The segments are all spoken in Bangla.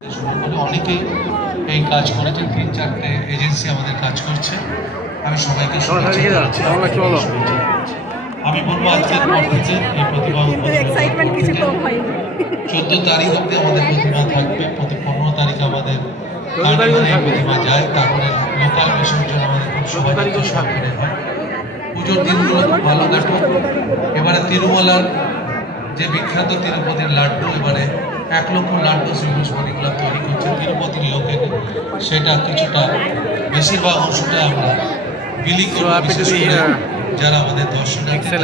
অনেকেই এই কাজ করেছে, ৩-৪টে এজেন্সি আমাদের কাজ করছে। আমি সবাইকে আমি বলবো আজকের পর থেকে এই প্রতিভা 14 তারিখ অব্দি আমাদের প্রতিভা থাকবে। প্রতি 15 তারিখে আমাদের প্রতিভা যায়, তারপরে লোকাল বিসর্জন আমাদের খুব সহজে সরকারে হয়। পুজোর দিনগুলো খুব ভালো কাটবে। এবারে তিরুমালার যে বিখ্যাত তিরুপতির লাড্ডু, এবারে 1 লক্ষ লাড্ডু শ্রীপুর স্পোর্টিং ক্লাব তৈরি করছে তিরুপতির লোকের। সেটা কিছুটা বেশিরভাগ অংশটা আমরা বিলি করব, বিশেষ করে যারা আমাদের দর্শনার্থী।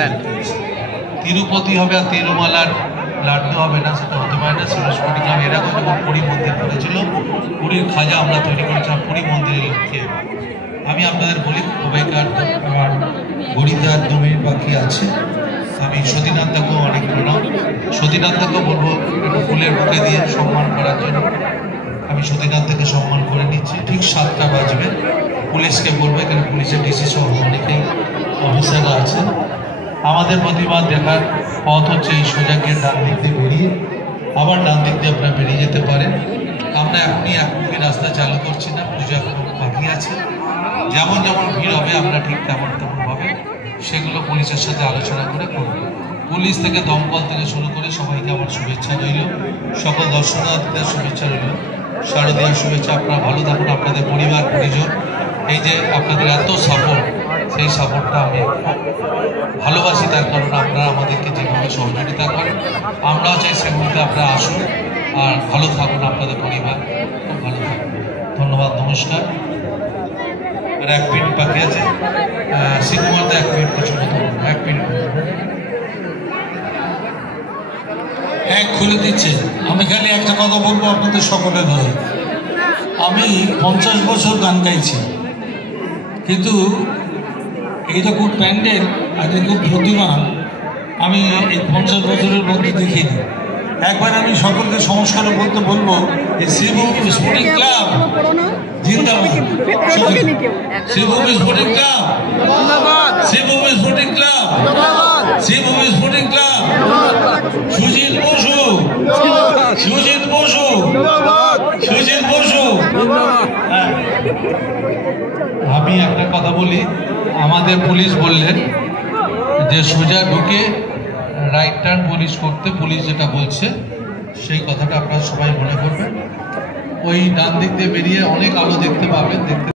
তিরুপতি হবে আর তিরুমালার লাড্ডু হবে না, সেটা হতে পারে না। শ্রীপুর স্পোর্টিং ক্লাব এরকম যখন পুরী মন্দির করেছিল, পুরীর খাজা আমরা তৈরি করেছিলাম পুরী মন্দিরের লক্ষ্যে। আমি আপনাদের বলি, খুবইকার আমার গরিদার দমের বাকি আছে। আমি সতীনাথকেও অনেক প্রণাম। সতীনাথকেও বলবো একটু ফুলের বুকে দিয়ে সম্মান করার জন্য। আমি সতীনাথকে সম্মান করে নিচ্ছি। ঠিক 7টা বাজবে, পুলিশকে বলবো, এখানে পুলিশের ডিসি সহ অনেকেই অফিসাররা আছে। আমাদের প্রতিবাদ দেখার পথ হচ্ছে এই সোজা গিয়ে ডান দিক দিয়ে বেরিয়ে আবার ডান দিক দিয়ে আপনারা বেরিয়ে যেতে পারেন। আমরা এখনই একমুখী রাস্তা চালু করছি না, পুজো এখন বাকি আছে। যেমন যেমন ভিড় হবে আমরা ঠিক তেমনভাবে সেগুলো পুলিশের সাথে আলোচনা করে করব। পুলিশ থেকে দমকল থেকে শুরু করে সবাইকে আমার শুভেচ্ছা রইল, সকল দর্শনার্থীদের শুভেচ্ছা রইল, শারদীয়ার শুভেচ্ছা। আপনারা ভালো থাকুন, আপনাদের পরিবার পরিজন। এই যে আপনাদের এত সাপোর্ট, সেই সাপোর্টটা আমি ভালোবাসি, তার কারণ আপনারা আমাদেরকে যেভাবে সহযোগিতা করেন, আমরাও চাই সেগুলিতে আপনারা আসুন আর ভালো থাকুন, আপনাদের পরিবার খুব ভালো থাকুন। ধন্যবাদ, নমস্কার। আর 1 মিনিট বাকি আছে, শ্রীকুমারদা 1 মিনিট কিছু কথা বলুন। 1 মিনিট খুলে দিচ্ছে। আমি খালি একটা কথা বলবো আপনাদের সকলের হয়ে। আমি 50 বছর গান গাইছি, কিন্তু এইরকম প্যান্ডেল আর এরকম প্রতিমা আমি এই 50 বছরের মধ্যে দেখিনি। একবার আমি সকলকে সংস্কারে বলতে বলবো, এই শ্রীভূমি স্পোর্টিং ক্লাব জিন্দাবাদ, Sreebhumi sporting club, Sreebhumi sporting club, Sreebhumi sporting club, Sujit Basu, Sujit Basu, Sujit Basu. আমি একটা কথা বলি, আমাদের পুলিশ বললেন যে সোজা ঢুকে রাইট টার্ন পুলিশ করতে, পুলিশ যেটা বলছে সেই কথাটা আপনারা সবাই মনে করবেন। ওই ডান দিক দিয়ে বেরিয়ে অনেক আলো দেখতে পাবেন।